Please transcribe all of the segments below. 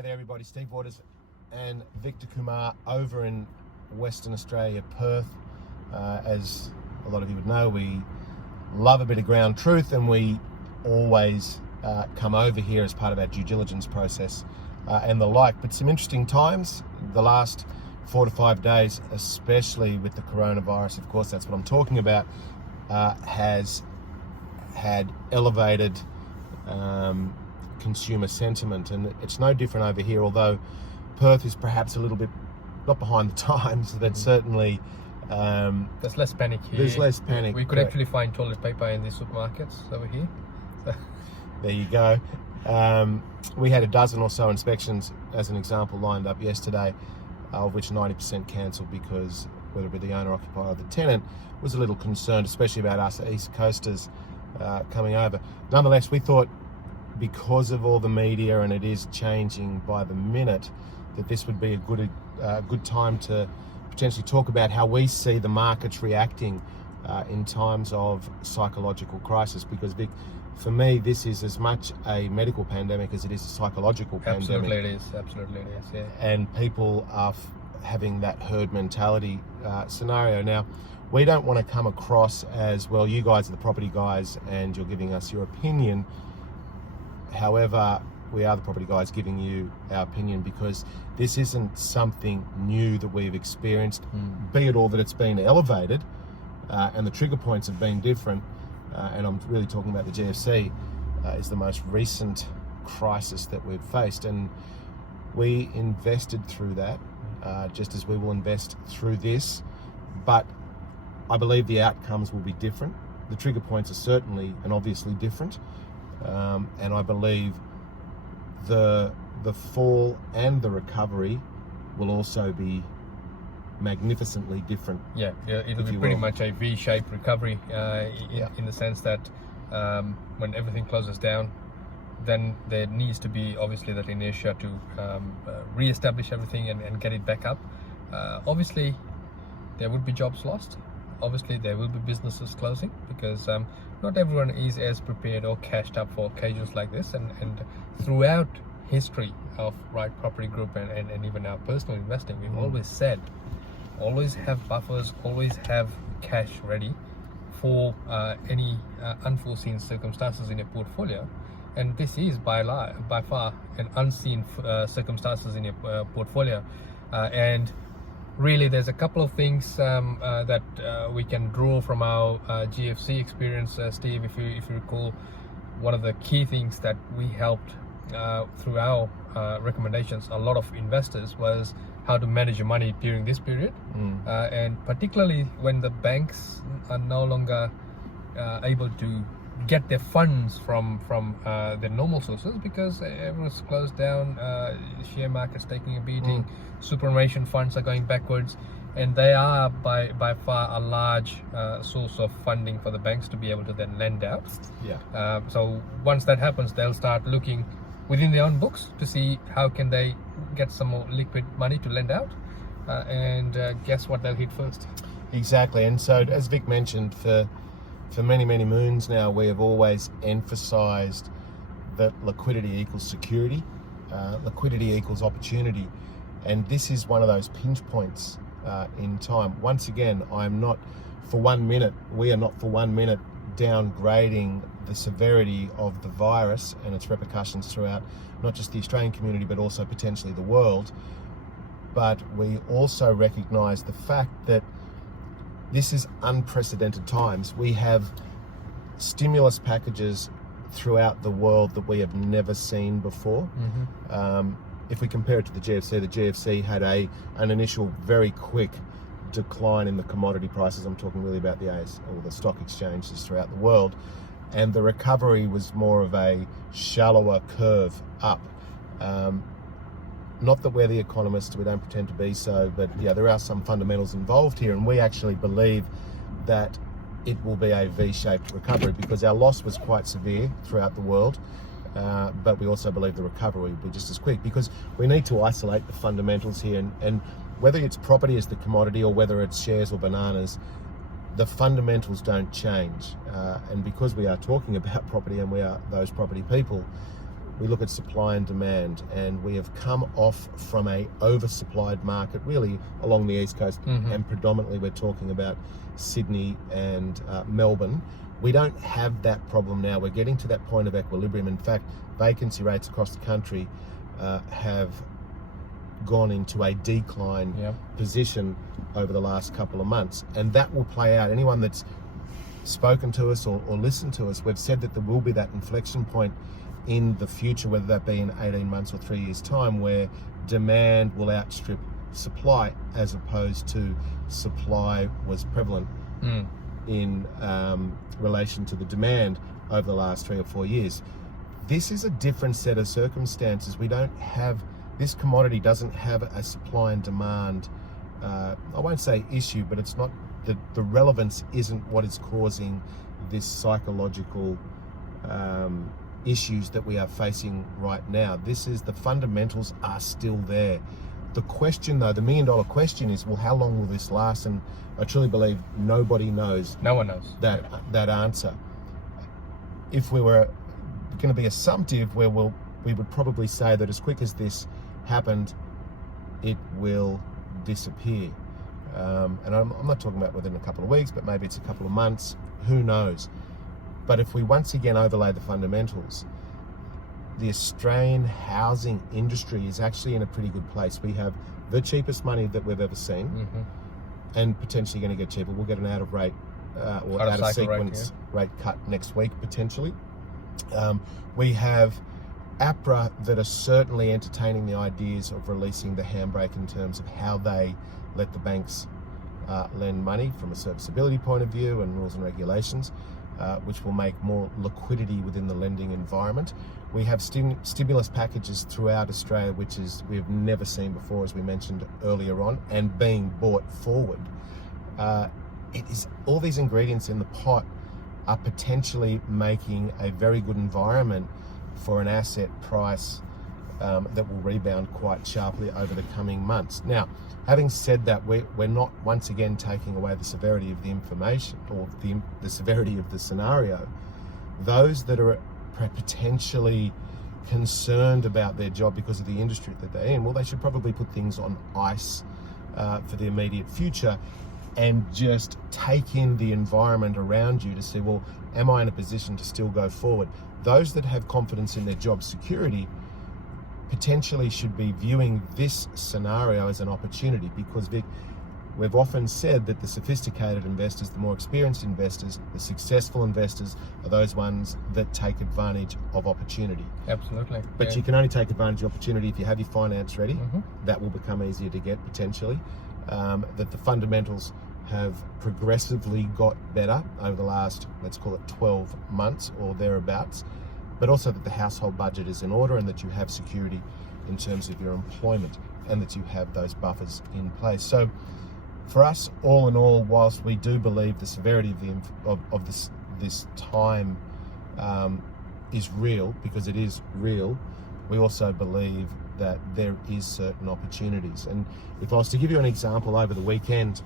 Hey there everybody, Steve Waters and Victor Kumar over in Western Australia, Perth. As a lot of you would know, we love a bit of ground truth and we always come over here as part of our due diligence process and the like. But some interesting times, the last 4 to 5 days, especially with the coronavirus, of course that's what I'm talking about, has had elevated consumer sentiment, and it's no different over here, although Perth is perhaps a little bit not behind the times. That's certainly there's less panic here. There's less panic. We could actually find toilet paper in the supermarkets over here. So. There you go. We had a dozen or so inspections, as an example, lined up yesterday, of which 90% cancelled because whether it be the owner, occupier, or the tenant was a little concerned, especially about us East Coasters coming over. Nonetheless, we thought, because of all the media and it is changing by the minute, that this would be a good time to potentially talk about how we see the markets reacting in times of psychological crisis. Because Vic, for me, this is as much a medical pandemic as it is a psychological pandemic. Absolutely it is. Absolutely it is. Yeah. And people are having that herd mentality scenario. Now, we don't want to come across as, well, you guys are the property guys and you're giving us your opinion. However, we are the property guys giving you our opinion, because this isn't something new that we've experienced, be it all that it's been elevated and the trigger points have been different. And I'm really talking about the GFC is the most recent crisis that we've faced. And we invested through that, just as we will invest through this. But I believe the outcomes will be different. The trigger points are certainly and obviously different. And I believe the fall and the recovery will also be magnificently different. Yeah, it'll be pretty much a V-shaped recovery in the sense that when everything closes down, then there needs to be obviously that inertia to re-establish everything and get it back up. Obviously, there would be jobs lost. Obviously, there will be businesses closing, because not everyone is as prepared or cashed up for occasions like this. And throughout history of Right Property Group and even our personal investing, we've always said, always have buffers, always have cash ready for any unforeseen circumstances in your portfolio. And this is by far an unseen circumstances in your portfolio. And really, there's a couple of things that we can draw from our GFC experience, Steve. If you recall, one of the key things that we helped through our recommendations a lot of investors was how to manage your money during this period, and particularly when the banks are no longer able to get their funds from their normal sources, because everyone's closed down, share market's taking a beating, superannuation funds are going backwards, and they are by far a large source of funding for the banks to be able to then lend out. So once that happens, they'll start looking within their own books to see how can they get some more liquid money to lend out, and guess what they'll hit first. Exactly. And so, as Vic mentioned, for many moons now, we have always emphasized that liquidity equals security, liquidity equals opportunity, and this is one of those pinch points in time. Once again, we are not for 1 minute downgrading the severity of the virus and its repercussions throughout not just the Australian community but also potentially the world. But we also recognize the fact that this is unprecedented times. We have stimulus packages throughout the world that we have never seen before. If we compare it to the GFC had an initial very quick decline in the commodity prices. I'm talking really about the stock exchanges throughout the world, and the recovery was more of a shallower curve up. Not that we're the economists, we don't pretend to be so, but yeah, there are some fundamentals involved here, and we actually believe that it will be a V-shaped recovery, because our loss was quite severe throughout the world, but we also believe the recovery will be just as quick, because we need to isolate the fundamentals here, and whether it's property as the commodity or whether it's shares or bananas, the fundamentals don't change. And because we are talking about property and we are those property people, we look at supply and demand, and we have come off from a oversupplied market really along the East Coast, and predominantly we're talking about Sydney and Melbourne. We don't have that problem now. We're getting to that point of equilibrium. In fact, vacancy rates across the country have gone into a decline position over the last couple of months, and that will play out. Anyone that's spoken to us or listened to us, we've said that there will be that inflection point in the future, whether that be in 18 months or 3 years' time, where demand will outstrip supply, as opposed to supply was prevalent in relation to the demand over the last 3 or 4 years. This is a different set of circumstances. We don't have, this commodity doesn't have a supply and demand, I won't say issue, but it's not, the relevance isn't what is causing this psychological issues that we are facing right now. This is, the fundamentals are still there. The question though, the $1 million question is, well, how long will this last? And I truly believe nobody knows. No one knows that answer. If we were going to be assumptive, we would probably say that as quick as this happened, it will disappear. And I'm not talking about within a couple of weeks, but maybe it's a couple of months, who knows. But if we once again overlay the fundamentals, the Australian housing industry is actually in a pretty good place. We have the cheapest money that we've ever seen, and potentially going to get cheaper. We'll get an out of rate or out of sequence rate cut next week, potentially. We have APRA that are certainly entertaining the ideas of releasing the handbrake in terms of how they let the banks lend money from a serviceability point of view and rules and regulations, which will make more liquidity within the lending environment. We have stimulus packages throughout Australia, which is we've never seen before, as we mentioned earlier on, and being brought forward. It is, all these ingredients in the pot are potentially making a very good environment for an asset price that will rebound quite sharply over the coming months. Now, having said that, we're not once again taking away the severity of the information or the severity of the scenario. Those that are potentially concerned about their job because of the industry that they're in, well, they should probably put things on ice for the immediate future and just take in the environment around you to see, well, am I in a position to still go forward? Those that have confidence in their job security potentially should be viewing this scenario as an opportunity, because we've often said that the sophisticated investors, the more experienced investors, the successful investors are those ones that take advantage of opportunity. Absolutely. But you can only take advantage of opportunity if you have your finance ready. That will become easier to get potentially. That the fundamentals have progressively got better over the last, let's call it 12 months or thereabouts, but also that the household budget is in order and that you have security in terms of your employment and that you have those buffers in place. So for us, all in all, whilst we do believe the severity of this time is real, because it is real, we also believe that there is certain opportunities. And if I was to give you an example, over the weekend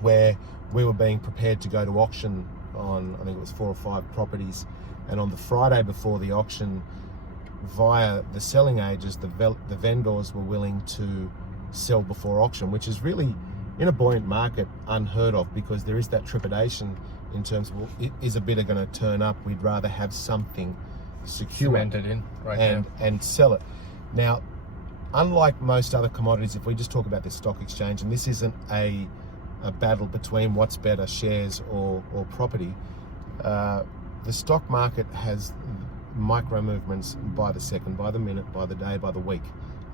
where we were being prepared to go to auction on, I think it was 4 or 5 properties, and on the Friday before the auction, via the selling agents, the vendors were willing to sell before auction, which is really, in a buoyant market, unheard of, because there is that trepidation in terms of, well, is a bidder going to turn up? We'd rather have something secure cemented in and sell it. Now, unlike most other commodities, if we just talk about the stock exchange, and this isn't a battle between what's better, shares or property, the stock market has micro movements by the second, by the minute, by the day, by the week,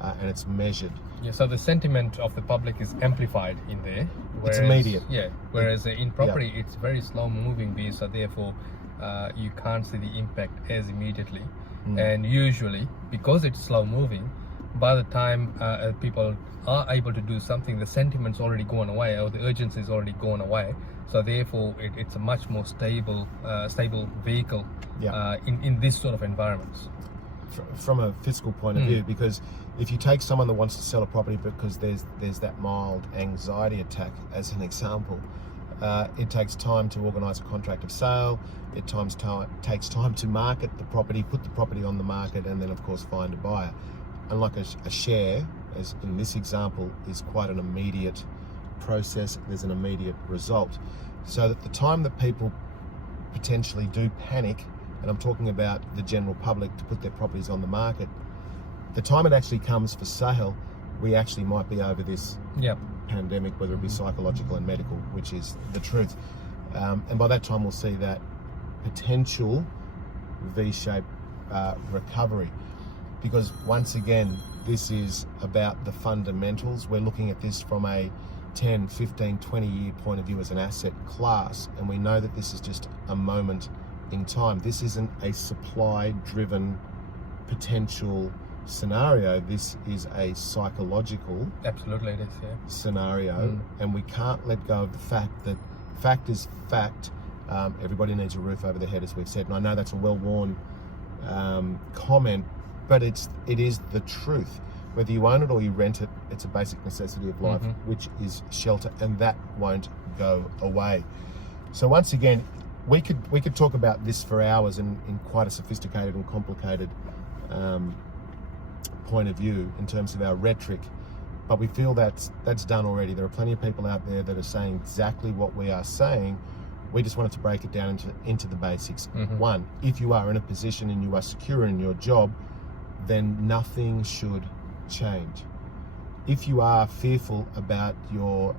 and it's measured. Yeah, so the sentiment of the public is amplified in there. It's immediate. Yeah, whereas in property, it's very slow moving, so therefore you can't see the impact as immediately. And usually, because it's slow moving, by the time people are able to do something, the sentiment's already gone away, or the urgency is already gone away. So therefore, it's a much more stable vehicle in this sort of environments. From a fiscal point of view, because if you take someone that wants to sell a property because there's that mild anxiety attack, as an example, It takes time to organise a contract of sale. It takes time to market the property, put the property on the market, and then of course find a buyer. Unlike a share, as in this example, is quite an immediate process. There's an immediate result. So that the time that people potentially do panic, and I'm talking about the general public, to put their properties on the market, the time it actually comes for sale, we actually might be over this pandemic, whether it be psychological and medical, which is the truth. And by that time, we'll see that potential V-shaped recovery. Because once again, this is about the fundamentals. We're looking at this from a 10, 15, 20 year point of view as an asset class. And we know that this is just a moment in time. This isn't a supply driven potential scenario. This is a psychological Absolutely it is, scenario. And we can't let go of the fact that fact is fact. Everybody needs a roof over their head, as we've said. And I know that's a well-worn comment, but it is the truth. Whether you own it or you rent it, it's a basic necessity of life, which is shelter, and that won't go away. So once again, we could talk about this for hours in quite a sophisticated and complicated point of view in terms of our rhetoric, but we feel that's done already. There are plenty of people out there that are saying exactly what we are saying. We just wanted to break it down into the basics. One, if you are in a position and you are secure in your job, then nothing should change. If you are fearful about your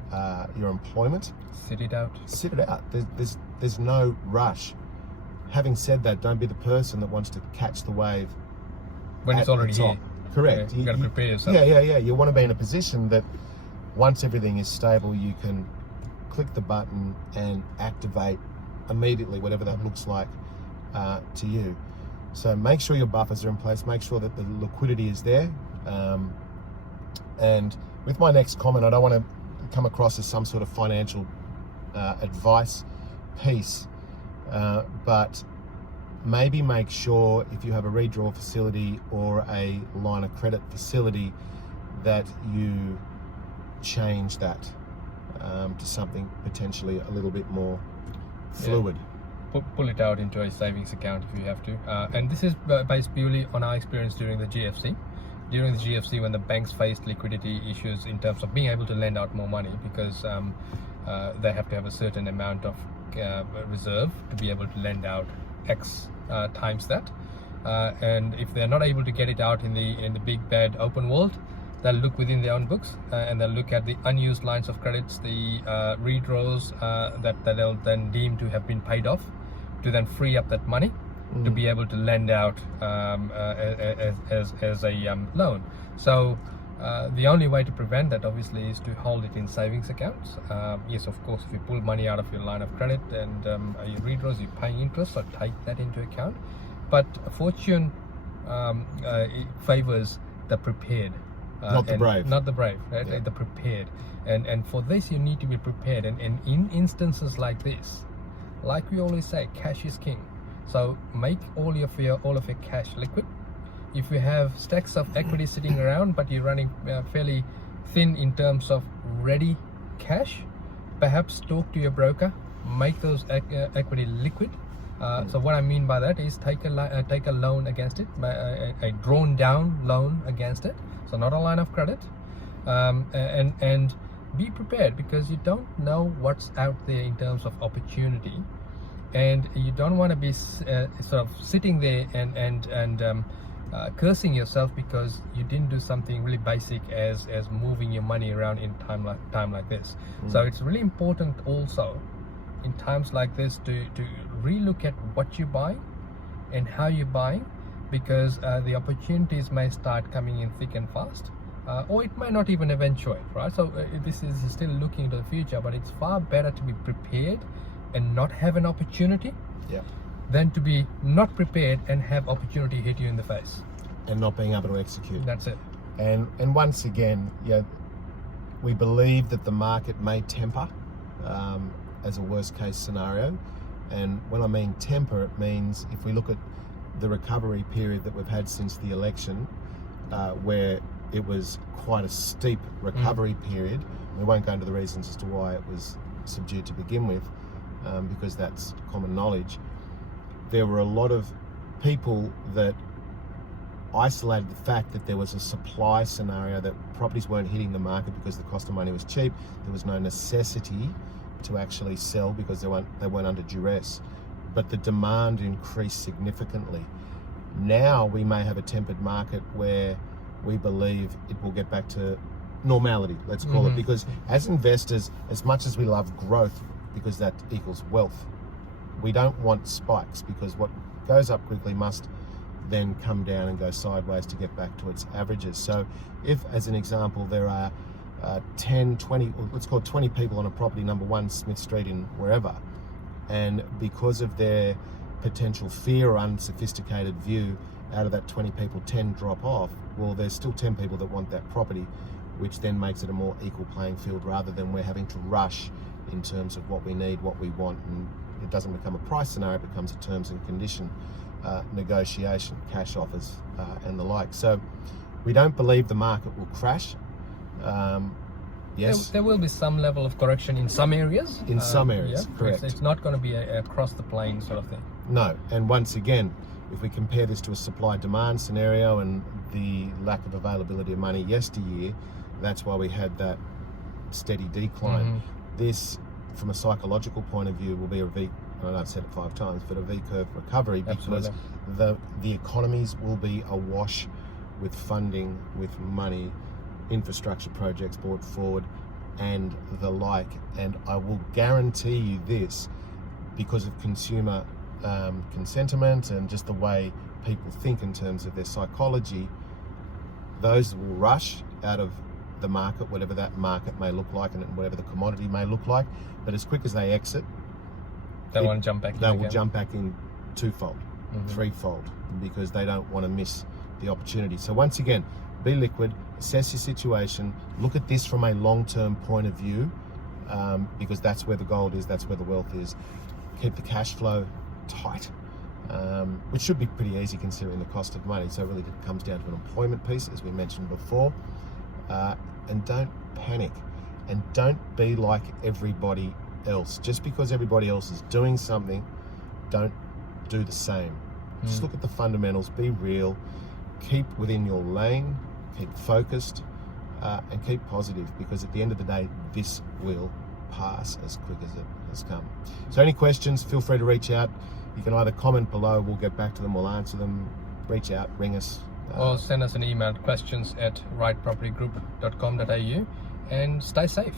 employment, sit it out. Sit it out. There's no rush. Having said that, don't be the person that wants to catch the wave when it's already here. Correct. You got to prepare yourself. Yeah. You want to be in a position that once everything is stable, you can click the button and activate immediately, whatever that looks like to you. So make sure your buffers are in place. Make sure that the liquidity is there. And with my next comment, I don't want to come across as some sort of financial advice piece, but maybe make sure if you have a redraw facility or a line of credit facility that you change that to something potentially a little bit more fluid. Pull it out into a savings account if you have to. And this is based purely on our experience during the GFC. During the GFC, when the banks faced liquidity issues in terms of being able to lend out more money, because they have to have a certain amount of reserve to be able to lend out X times that. And if they're not able to get it out in the big bad open world, they'll look within their own books and they'll look at the unused lines of credits, the redraws that they'll then deem to have been paid off, to then free up that money to be able to lend out as a loan. So the only way to prevent that obviously is to hold it in savings accounts. Yes, of course, if you pull money out of your line of credit and your redraws, you're paying interest, so take that into account. But fortune favors the prepared. Not the brave. Not the brave, right? The prepared. And for this, you need to be prepared. And in instances like this, like we always say, cash is king. So make all of your cash liquid. If you have stacks of equity sitting around, but you're running fairly thin in terms of ready cash, perhaps talk to your broker, make those equity liquid. So what I mean by that is take a loan against it, a drawn down loan against it. So not a line of credit, and be prepared, because you don't know what's out there in terms of opportunity, and you don't want to be sort of sitting there and cursing yourself because you didn't do something really basic as moving your money around in time like this. So it's really important also in times like this to relook at what you're buying and how you're buying, because the opportunities may start coming in thick and fast, or it may not even eventuate, right? So this is still looking into the future, but it's far better to be prepared and not have an opportunity than to be not prepared and have opportunity hit you in the face and not being able to execute. That's it. And once again, we believe that the market may temper as a worst case scenario. And when I mean temper, it means if we look at the recovery period that we've had since the election, where it was quite a steep recovery period. We won't go into the reasons as to why it was subdued to begin with, because that's common knowledge. There were a lot of people that isolated the fact that there was a supply scenario, that properties weren't hitting the market because the cost of money was cheap. There was no necessity to actually sell because they weren't under duress, but the demand increased significantly. Now we may have a tempered market where we believe it will get back to normality, let's call it, because as investors, as much as we love growth because that equals wealth, we don't want spikes, because what goes up quickly must then come down and go sideways to get back to its averages. So if, as an example, there are 10, 20, or let's call it 20 people on a property, number 1 Smith Street in wherever, and because of their potential fear or unsophisticated view, out of that 20 people, 10 drop off, well, there's still 10 people that want that property, which then makes it a more equal playing field, rather than we're having to rush in terms of what we need, what we want, and it doesn't become a price scenario, it becomes a terms and condition negotiation, cash offers and the like. So we don't believe the market will crash. Yes, there will be some level of correction in some areas. In some areas, yeah, correct. It's not going to be a across the plane sort of thing. No, and once again, if we compare this to a supply-demand scenario and the lack of availability of money yesteryear, that's why we had that steady decline. This, from a psychological point of view, will be a V, I know I've said it 5 times, but a V-curve recovery, because the economies will be awash with funding, with money, infrastructure projects brought forward and the like. And I will guarantee you this, because of consumer sentiment and just the way people think in terms of their psychology, those will rush out of the market, whatever that market may look like and whatever the commodity may look like, but as quick as they exit, they want to jump back in. They will jump back in twofold, threefold, because they don't want to miss the opportunity. So once again, be liquid, assess your situation, look at this from a long-term point of view, because that's where the gold is, that's where the wealth is. Keep the cash flow tight, which should be pretty easy considering the cost of money. So it really comes down to an employment piece, as we mentioned before. And don't panic, and don't be like everybody else. Just because everybody else is doing something, don't do the same. Just look at the fundamentals, be real, keep within your lane, keep focused, and keep positive, because at the end of the day, this will pass as quick as it has come. So any questions, feel free to reach out. You can either comment below, we'll get back to them, we'll answer them, reach out, ring us. Or send us an email, questions@rightpropertygroup.com.au, and stay safe.